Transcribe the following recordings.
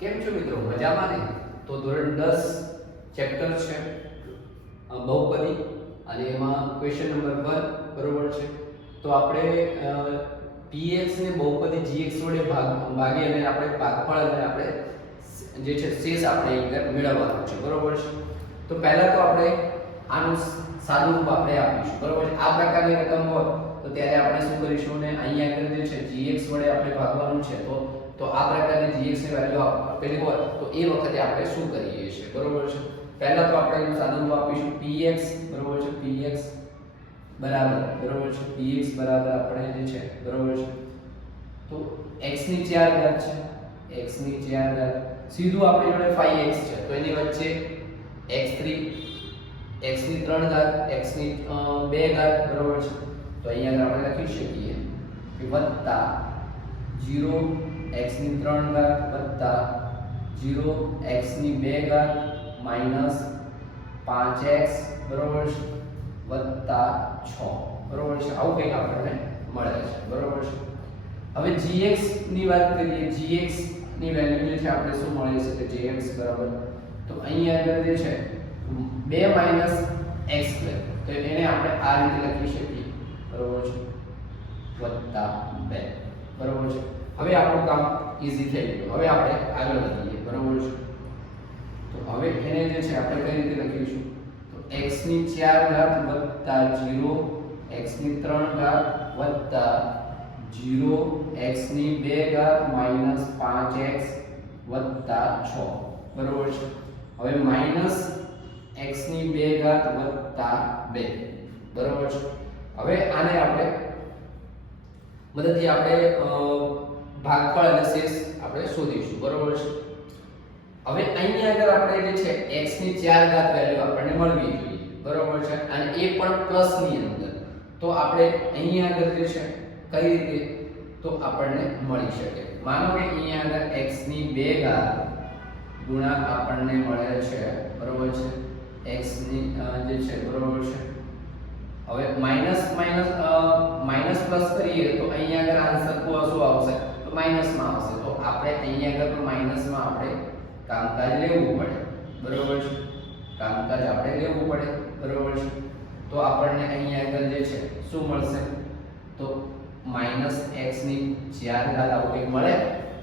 કેમ છો મિત્રો? મજામાં ને? તો ધોરણ 10 ચેપ્ટર છે બહુપદી અને એમાં ક્વેશ્ચન નંબર 1 બરોબર છે. તો આપણે px ને બહુપદી gx વડે ભાગી અને આપણે ભાગફળ અને આપણે જે છે શેષ આપણે અહીંયા મેળવવાનો છે બરોબર છે. તો પહેલા તો આપણે આનું સાદું રૂપ આપણે આપીશું બરોબર છે. આ પ્રકારની રકમ હોય તો ત્યારે આપણે શું કરીશું ને અહીંયા આગળ જે છે gx વડે આપણે ભાગવાનું છે તો આ પ્રકારની gx ની વેલ્યુ આપેલી હોય તો એ વખતે આપણે શું કરીએ છીએ બરોબર છે. પહેલા તો આપણે એનું સાદું રૂપ આપીશું px બરોબર છે. px બરાબર બરોબર છે. px બરાબર આપણે જે છે બરોબર છે તો x ની 4 ઘાત છે x ની 4 ઘાત સીધું આપણી જોડે 5x છે તો એની વચ્ચે x3 x ની 3 ઘાત x ની 2 ઘાત બરોબર છે. તો અહીંયા આપણે લખી શકીએ કે વત્તા 0 x ની 3 ઘાત વત્તા 0 x ની 2 ઘાત માઈનસ 5x બરોબર છે વત્તા 6 બરોબર છે. આવું કંઈક આપણને મળે છે બરોબર છે. હવે gx ની વાત કરીએ. gx ની વેલ્યુ જે છે આપણે શું મળે છે કે gx બરાબર તો અહીં આગળ જે છે 2 x2 તો એને આપણે આ રીતે લખી શકીએ બરોબર છે વત્તા 2 બરોબર છે. હવે આપણું કામ ઈઝી થઈ ગયું. હવે આપણે આગળ વધીએ બરોબર છે. તો હવે એને જે છે આપણે કઈ રીતે લખીશું તો x ની 4 ઘાત વત્તા 0 x ની 3 ઘાત વત્તા 0 x ની 2 ઘાત માઈનસ 5x વત્તા 6 બરોબર છે. હવે માઈનસ x ની 2 ઘાત વત્તા 2 બરોબર છે. હવે આને આપણે મદદથી આપણે ભાગફળ અને શેષ આપણે શોધીશું બરોબર છે. હવે અહીં આગળ આપણે જે છે x ની 4 ઘાત વેલ્યુ આપણને મળવી જોઈએ બરોબર છે અને એ પણ પ્લસ ની અંદર. તો આપણે અહીં આગળ જે છે કઈ રીતે તો આપણને મળી શકે. માનો કે અહીં આગળ x ની 2 ઘાત ગુણાક આપણને મળે છે બરોબર છે x ની જે છે બરોબર છે. હવે માઈનસ પ્લસ કરીએ તો અહીં આગળ આન્સર શું આવશે તો માઈનસ માં આવશે. તો આપણે અહીં આગળ પણ માઈનસ માં આપણે કામકાજ લેવું પડે બરોબર છે. કામકાજ આપણે લેવું પડે બરોબર છે. તો આપણને અહીં આગળ જે છે શું મળશે તો માઈનસ x ની 4 ઘાત આવું કંઈક મળે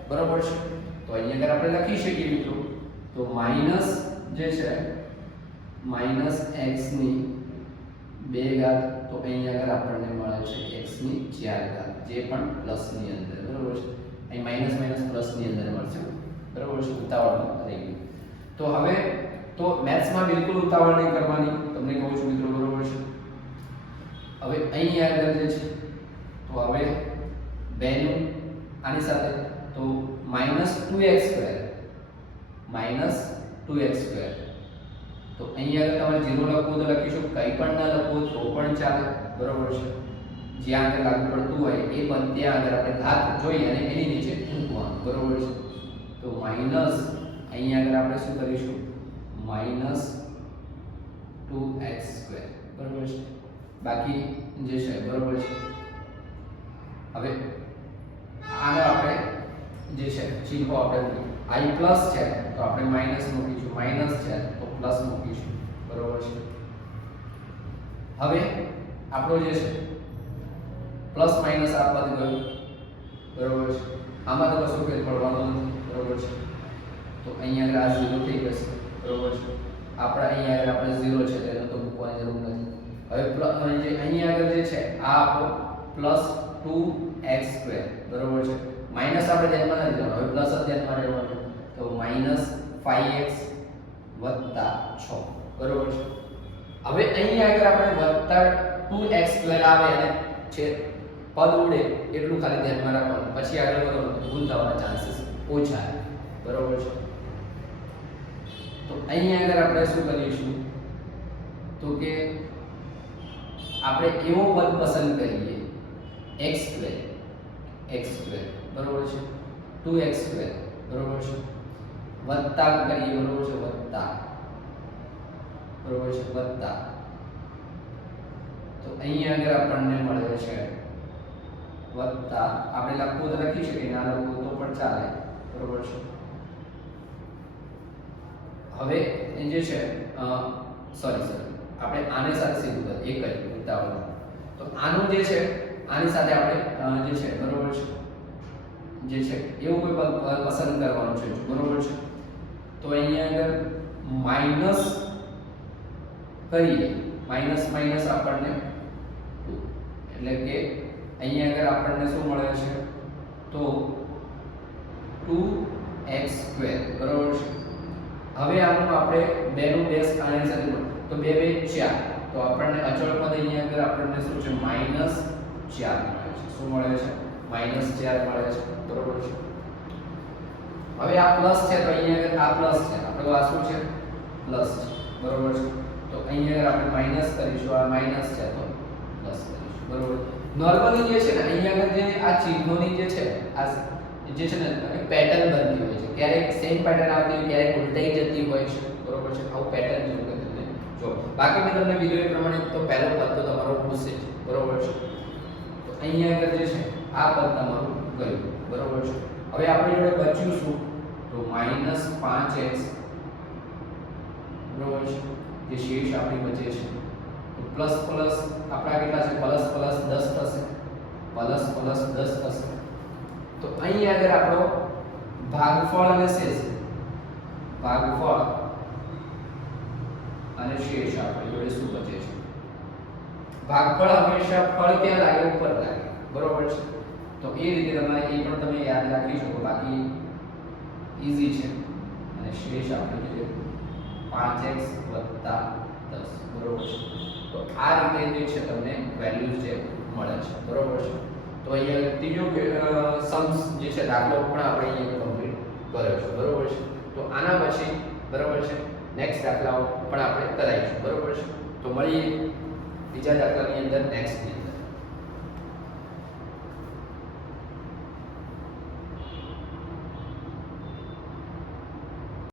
બરોબર છે. તો અહીં આગળ આપણે લખી શકીએ મિત્રો તો માઈનસ જે છે માઈનસ x ની 2 ઘાત તો અહીં આગળ આપણને મળે છે x ની 4 ઘાત જે પણ પ્લસ ની અંદર બરોબર છે. અહીં માઈનસ માઈનસ પ્લસ ની અંદર મળશે બરોબર છે. ઉતાવળમાં થઈ ગયું. તો હવે તો મેથ્સ માં બિલકુલ ઉતાવળ નહીં કરવાની તમને કહું છું મિત્રો બરોબર છે. હવે અહીં આગળ જે છે તો હવે 2 નું આની સાથે તો -2x2 -2x2 તો અહીં આગળ તમારે 0 લખવું તો લખીશું કંઈ પણ ના લખવું તો પણ ચાલે બરોબર છે. જ્યાં આગળ લાગુ પડતું હોય એ બંધ ત્યાં આગળ આપણે ઘાત જોઈ અને એની નીચે મૂકવાનું બરોબર છે. તો માઈનસ અહીં આગળ આપણે શું કરીશું -2x2 બરોબર છે. બાકી જે છે બરોબર છે. હવે આને આપણે જે છે ચિહ્નો આપણે i પ્લસ છે તો આપણે માઈનસ મૂકીશું માઈનસ છે તો પ્લસ મૂકીશું બરોબર છે. હવે આપણો જે છે પ્લસ માઈનસ આ પદ ગયું બરોબર છે. આમાં તો કશું ફેર પડવાનો નથી બરોબર છે. તો અહીંયા આગળ આ 0 થઈ જશે બરોબર છે. આપણે અહીંયા આગળ આપણે 0 છે તેનો તો મૂકવાની જરૂર નથી. હવે જે અહીંયા આગળ જે છે આ આપણો +2x2 બરોબર છે. માઈનસ આપણે ધ્યાનમાં નથી લેવાનું હવે પ્લસ જ ધ્યાનમાં લેવાનું. તો -5x વત્તા 6 બરોબર છે. હવે અહીં આગળ આપણે વત્તા 2x2 આવે અને છે પદ ઉડે એટલું ખાલી ધ્યાનમાં રાખવાનું. પછી આગળ વધો ભૂલ થવાના ચાન્સીસ ઓછા બરોબર છે. તો અહીં આગળ આપણે શું કરીશું તો કે આપણે એવો પદ પસંદ કરીએ x2 બરોબર છે 2x2 બરોબર છે વત્તા કરીએ બરોબર છે વત્તા બરોબર છે વત્તા તો અહીં આગળ આપણને મળે છે વત્તા આપણે લખવું તો લખી શકીએ ના લખવું તો પણ ચાલે બરોબર છે હવે એ જે છે સોરી આપણે આને સાથે સીધું કરીએ એક જ ઉતાવળ. તો આનું જે છે આની સાથે આપણે જે છે બરોબર છે જે છે એવું કોઈ પસંદ કરવાનું છે બરોબર છે. તો અહીંયા આગળ માઈનસ કરીએ માઈનસ માઈનસ આપણને 2 એટલે કે અહીંયા આગળ આપણને શું મળે છે તો 2x² બરોબર છે. હવે આનું આપણે 2 નું બેઝ આની સાથે તો 2 2 4 તો આપણને અચળ પદ અહીંયા આગળ આપણને શું છે -4 મળે છે. શું મળે છે -4 મળે છે બરોબર છે. હવે આ પ્લસ છે તો અહીંયા આગળ આ પ્લસ છે આપણે આ શું છે પ્લસ છે બરોબર છે. તો અહીંયા આગળ આપણે માઈનસ કરીશું આ માઈનસ છે તો પ્લસ કરીશું બરોબર. નોર્મલી જે છે ને અહીંયા આગળ જે આ ચિહ્નોની જે છે આ જે છે ને પેટર્ન બનતી હોય છે. ક્યારેક સેમ પેટર્ન આવતી હોય ક્યારેક ઉલટાઈ જતી હોય છે બરોબર છે. આવું પેટર્ન જેવું કે તમને જો બાકી મેં તમને વિડિયો પ્રમાણે તો પહેલો પદ તો તમારો પૂછશે બરોબર છે. તો અહીંયા આગળ જે છે આ પદ તમારું ગયું બરોબર છે. હવે આપણી જોડે બચ્યું શું તો -5x બરોબર છે જે શેષ આપણી બચે છે. તો પ્લસ પ્લસ આપણા કેટલા છે પ્લસ પ્લસ 10 થશે પ્લસ પ્લસ 10 થશે. તો અહીં આગળ આપણો ભાગફળ અને શેષ ભાગફળ અને શેષ આપણી જોડે શું બચે છે. ભાગફળ હંમેશા ફળ ક્યાં લાગે ઉપર લાગે બરોબર છે. તો એ રીતે તમારે એ પણ તમે યાદ રાખી શકો બાકી ઈઝી છે. અને શેષ આપણે જોઈએ 5x + 10 બરોબર છે. તો આ રીતે જે છે તમને વેલ્યુઝ જે મળે છે બરોબર છે. તો અહીંયા ત્રીજો સમ્સ જે છે દાખલો પણ આપણે અહીંયા કમ્પ્લીટ કર્યો છે બરોબર છે. તો આના પછી બરોબર છે નેક્સ્ટ દાખલાઓ પણ આપણે કરાવીશું બરોબર છે. તો મળીએ બીજા દાખલાની અંદર નેક્સ્ટ